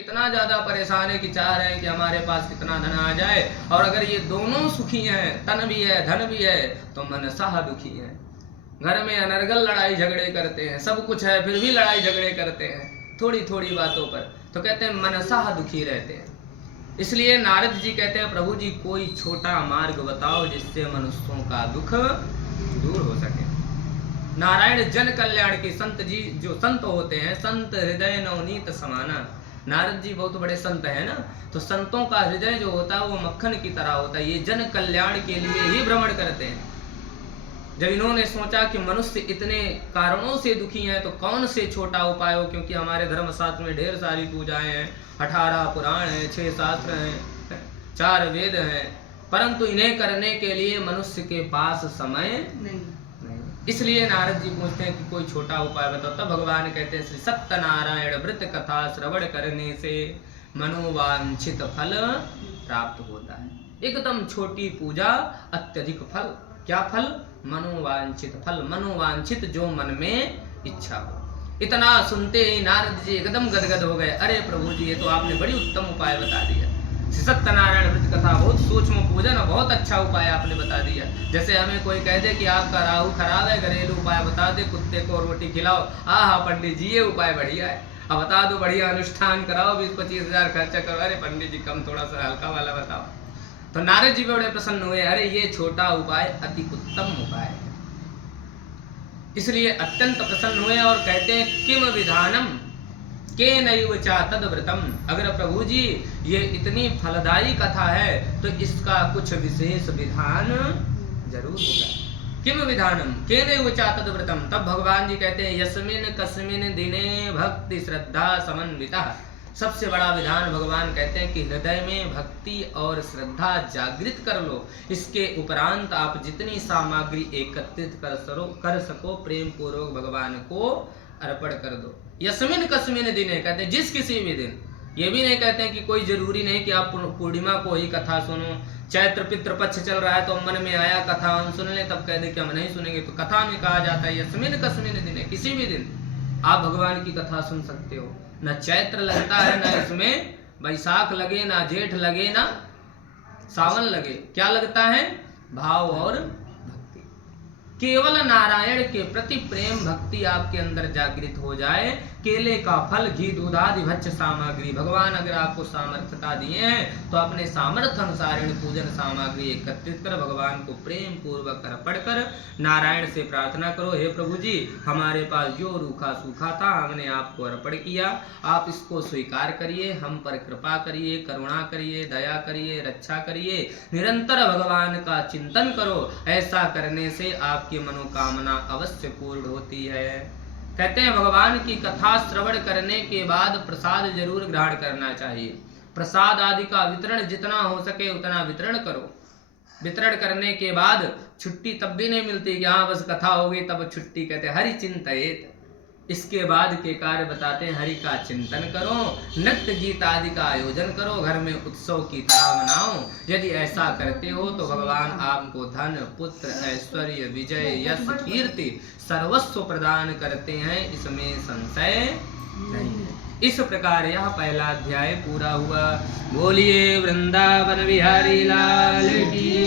इतना ज्यादा परेशान है कि चाह रहे हैं कि हमारे पास कितना धन आ जाए, और अगर ये दोनों सुखी हैं, तन भी है धन भी है, तो मनसाह दुखी है। घर में अनर्गल लड़ाई झगड़े करते हैं, सब कुछ है फिर भी लड़ाई झगड़े करते हैं थोड़ी थोड़ी बातों पर, तो कहते हैं मनसाह दुखी रहते हैं। इसलिए नारद जी कहते हैं, प्रभु जी कोई छोटा मार्ग बताओ जिससे मनुष्यों का दुख दूर हो सके। नारायण जन कल्याण के संत जी जो संत होते हैं, संत हृदय नवनीत समाना। नारद जी बहुत बड़े संत हैं ना, तो संतों का हृदय जो होता है वो मक्खन की तरह होता है। ये जन कल्याण के लिए ही भ्रमण करते हैं। जब इन्होंने सोचा कि मनुष्य इतने कारणों से दुखी हैं, तो कौन से छोटा उपाय हो, क्योंकि हमारे धर्म शास्त्र में ढेर सारी पूजाएं हैं, 18 पुराण हैं, 6 शास्त्र हैं, 4 वेद हैं, परंतु इन्हें करने के लिए मनुष्य के पास समय नहीं। इसलिए नारद जी पूछते हैं कि कोई छोटा उपाय बताओ। तब भगवान कहते हैं, श्री सत्यनारायण व्रत कथा श्रवण करने से मनोवांछित फल प्राप्त होता है। एकदम छोटी पूजा, अत्यधिक फल। क्या फल? मनोवांछित फल। मनोवांछित जो मन में इच्छा हो। इतना सुनते ही नारद जी एकदम गदगद हो गए। अरे प्रभु जी, ये तो आपने बड़ी उत्तम उपाय बता दिया। सत्यनारायण व्रत कथा बहुत सूक्ष्म पूजन, बहुत अच्छा उपाय आपने बता दिया। जैसे हमें कोई कह दे कि आपका राहु खराब है, घरेलू उपाय बता दे, कुत्ते को रोटी खिलाओ। हाँ पंडित जी, ये उपाय बढ़िया है, अब बता दो, बढ़िया अनुष्ठान कराओ, 20-25 हजार खर्चा करो। अरे पंडित जी कम, थोड़ा सा हल्का वाला बताओ। तो नारद जी बड़े प्रसन्न हुए। अरे ये छोटा उपाय अति उत्तम उपाय है। इसलिए अत्यंत प्रसन्न हुए और कहते हैं, किम विधानम केनैव चा तद्व्रतम। अगर प्रभु जी ये इतनी फलदायी कथा है, तो इसका कुछ विशेष विधान जरूर होगा। किम विधानम केनैव चा तद्व्रतम। तब भगवान जी कहते हैं, यस्मिन कस्मिन दिने भक्ति श्रद्धा समन्वितः। सबसे बड़ा विधान भगवान कहते हैं कि हृदय में भक्ति और श्रद्धा जागृत कर लो। इसके उपरांत आप जितनी सामग्री एकत्रित कर सको, प्रेम पूर्वक भगवान को अर्पण कर दो। यस्मिन कस्मिन दिन है, कहते हैं जिस किसी भी दिन। ये भी नहीं कहते हैं कि कोई जरूरी नहीं कि आप पूर्णिमा को ही कथा सुनो। चैत्र पितृ पक्ष चल रहा है तो मन में आया कथा हम सुन लें, तब कह दे कि हम नहीं सुनेंगे। तो कथा में कहा जाता है यस्मिन कस्मिन दिन है, किसी भी दिन आप भगवान की कथा सुन सकते हो। न चैत्र लगता है, न इसमें बैसाख लगे, ना जेठ लगे, ना सावन लगे। क्या लगता है? भाव और भक्ति। केवल नारायण के प्रति प्रेम भक्ति आपके अंदर जागृत हो जाए। केले का फल, घी, दूध आदि भक्ष्य सामग्री भगवान अगर आपको सामर्थ्यता दिए हैं, तो अपने सामर्थ्य अनुसार पूजन सामग्री एकत्रित कर भगवान को प्रेम पूर्वक अर्पण कर नारायण से प्रार्थना करो, हे प्रभु जी हमारे पास जो रूखा सूखा था हमने आपको अर्पण किया, आप इसको स्वीकार करिए, हम पर कृपा करिए, करुणा करिए, दया करिए, रक्षा करिए। निरंतर भगवान का चिंतन करो। ऐसा करने से आपकी मनोकामना अवश्य पूर्ण होती है। कहते हैं भगवान की कथा श्रवण करने के बाद प्रसाद जरूर ग्रहण करना चाहिए। प्रसाद आदि का वितरण जितना हो सके उतना वितरण करो। वितरण करने के बाद छुट्टी तब भी नहीं मिलती कि हाँ बस कथा हो गई तब छुट्टी। कहते हैं हरि चिंतयेत। इसके बाद के कार्य बताते हैं, हरि का चिंतन करो, नृत्य गीत आदि का आयोजन करो, घर में उत्सव की तरह मनाओ। यदि ऐसा करते हो तो भगवान आपको धन, पुत्र, ऐश्वर्य, विजय, यश, कीर्ति सर्वस्व प्रदान करते हैं, इसमें संशय नहीं है। इस प्रकार यह पहला अध्याय पूरा हुआ। बोलिए वृंदावन बिहारी लाल की।